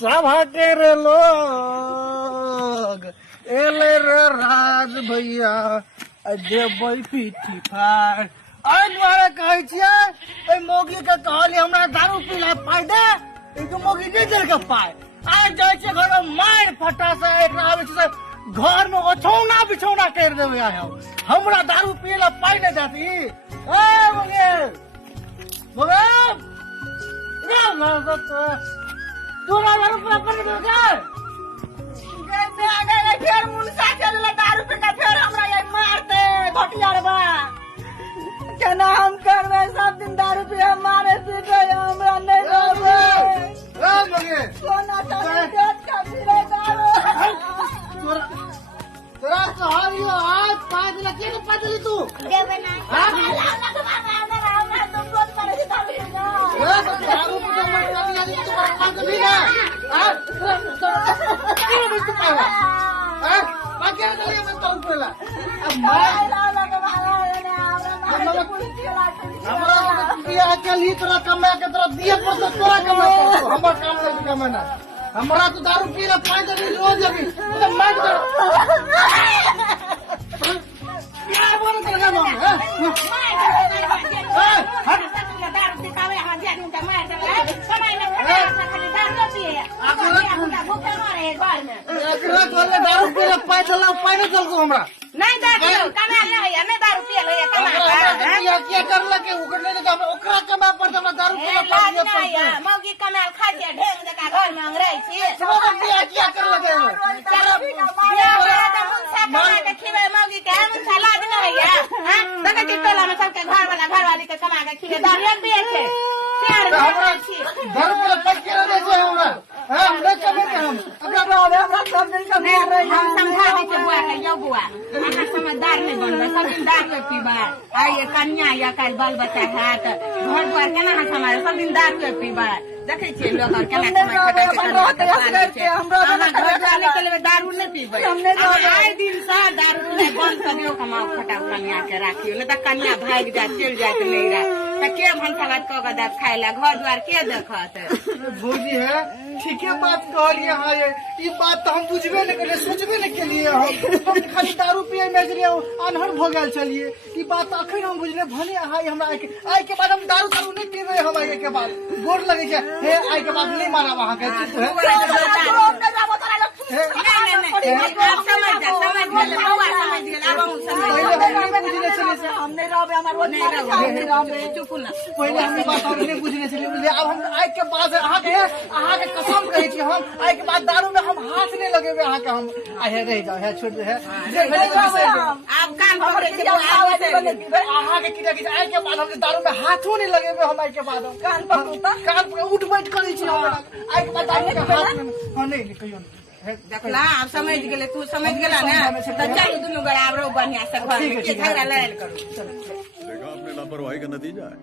सभा के रे लोग एले रे राज भैया देबै पीठी फाड़ आई द्वारा कहै छियै ए मोगी के कहली हमरा दारू पीला पाइ दे एक मोगी दे देल के पाइ आइ जाइ छै घर में मार फटा से एकरा आबै छै घर में ओछौना बिछौना कर देबै आइ हमरा दारू पीला पाइ न जाती ए मोगी मोगी ना तोरा दारू पीला पाइ दे के फिर मुनसा चलला दारू पे का फिर हमरा ये मारते घोटियारबा केना हम करबे सब दिन दारू पे मारे पीटे हमरा नहीं देबे ए मगे सोना चांदी देत का पीरे दारू तोरा कहलियो आज 5 लाख के पाजली तू देबे ना हमरा तुम रोज करे दारू पीना ए दारू पीना मत लगी तू पागल ना हां हमारा तो दारू पीना फायदा नहीं रोज लगी दारू पीला पाई चल हमरा नहीं दारू कमा ले है नहीं दारू पिए ले कमा क्या कर लगे उकड़ने के हम ओकरा कमा पर हमरा दारू पीला पाई नहीं है मौगी कमाल खा के ढेंग जका घर में अंगरै छी सब क्या कर लगे चलो बियाह करे त मुनसा कमा के खिबे मौगी के मुनसा लाज न है हां देखै छी टोला में सबके घर वाला घरवाली के कमा के खिबे दारू पिए छै हमरा घर पर पक्के रहे छै हमरा हम नहीं कमे हम हमरा सब दिन का हम समझाबे छै बुआ के यौ बुआ अहाँ समझदार नहीं बनबे सब दिन दारू पीबा आइ कन्या या काल बाल बच्चा हैत घर पर केना हम समारे सब दिन दारू पीबा देखै छियै लोग और केना हमरा घर के लिए दारू नहीं पीबे आइ दिन से दारू नहीं बंद करियो कमाओ खटा कन्या के राखियो नहीं त कन्या भाग जाए चल जाए त नहीं रह त के भनसावात क के दाब खाइ ला घर द्वार के देखत भौजी है ठीके बात कहलिए हां ये बात तो हम बुझबे नहीं करे सोचबे नहीं के लिए हम खाली दारू पिए में जरिए अनहर भ गेल चलिए ई बात अखन हम बुझले भले हां हमरा आइ के बाद हम दारू नहीं पीबे हम आइ के बाद गोर लगे छै हे आइ के बाद नहीं मारब अहाँ के हमने रहबे हमर रोज नहीं रहबे चुप ना पहले हम बात और नहीं बुझने चलिए अब हम आइ के बाद अहाँ के कसम कहै छी हम आइ के बाद दारू में हम हाथ नहीं लगेबे अहाँ के हम आइ रह जाओ है छोड़ है आप कान पकड़े छी अहाँ के की आइ के बाद हम दारू में हाथों नहीं लगेबे हम आइ के बाद कान पर उठ बैठ करै छी हम आइ के बाद दारू के हाथ में हां नहीं कहियो देखला आप समझ गेले तू समझ गेला ना त चल दुनु गड़ा आबरो बढ़िया से घर में झगड़ा लड़ाई करू देखा आपने लापरवाही का नतीजा है।